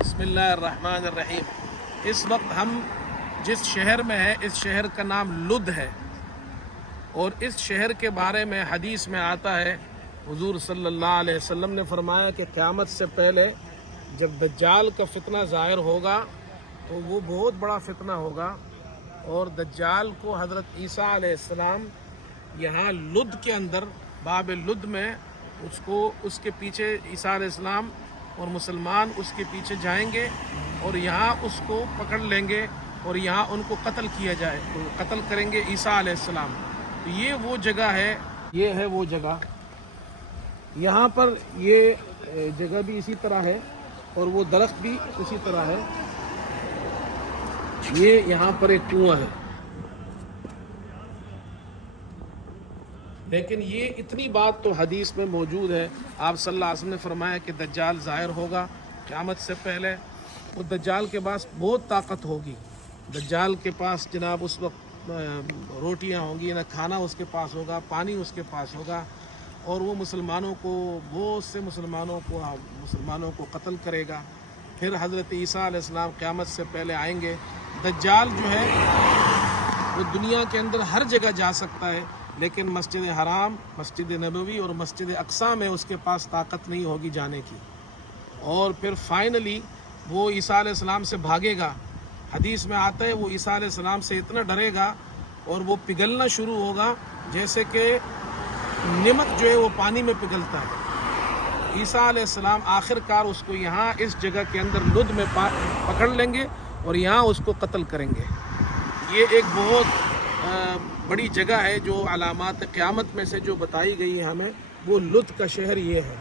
بسم اللہ الرحمن الرحیم۔ اس وقت ہم جس شہر میں ہیں اس شہر کا نام لد ہے، اور اس شہر کے بارے میں حدیث میں آتا ہے، حضور صلی اللہ علیہ وسلم نے فرمایا کہ قیامت سے پہلے جب دجال کا فتنہ ظاہر ہوگا تو وہ بہت بڑا فتنہ ہوگا، اور دجال کو حضرت عیسیٰ علیہ السلام یہاں لد کے اندر باب لد میں اس کے پیچھے عیسیٰ علیہ السلام اور مسلمان اس کے پیچھے جائیں گے اور یہاں اس کو پکڑ لیں گے اور یہاں ان کو قتل کیا جائے، تو قتل کریں گے عیسیٰ علیہ السلام۔ تو یہ وہ جگہ ہے، یہ ہے وہ جگہ، یہاں پر یہ جگہ بھی اسی طرح ہے اور وہ درخت بھی اسی طرح ہے۔ یہ یہاں پر ایک کنواں ہے، لیکن یہ اتنی بات تو حدیث میں موجود ہے، آپ صلی اللہ علیہ وسلم نے فرمایا کہ دجال ظاہر ہوگا قیامت سے پہلے، وہ دجال کے پاس بہت طاقت ہوگی۔ دجال کے پاس جناب اس وقت روٹیاں ہوں گی، نہ کھانا اس کے پاس ہوگا، پانی اس کے پاس ہوگا، اور وہ مسلمانوں کو، بہت سے مسلمانوں کو قتل کرے گا۔ پھر حضرت عیسیٰ علیہ السلام قیامت سے پہلے آئیں گے۔ دجال جو ہے وہ دنیا کے اندر ہر جگہ جا سکتا ہے، لیکن مسجد حرام، مسجد نبوی اور مسجد اقصیٰ میں اس کے پاس طاقت نہیں ہوگی جانے کی، اور پھر فائنلی وہ عیسیٰ علیہ السلام سے بھاگے گا۔ حدیث میں آتا ہے وہ عیسیٰ علیہ السلام سے اتنا ڈرے گا اور وہ پگھلنا شروع ہوگا جیسے کہ نمک جو ہے وہ پانی میں پگھلتا ہے۔ عیسیٰ علیہ السلام آخر کار اس کو یہاں اس جگہ کے اندر لد میں پکڑ لیں گے اور یہاں اس کو قتل کریں گے۔ یہ ایک بہت بڑی جگہ ہے جو علامات قیامت میں سے جو بتائی گئی ہے ہمیں، وہ لد کا شہر یہ ہے۔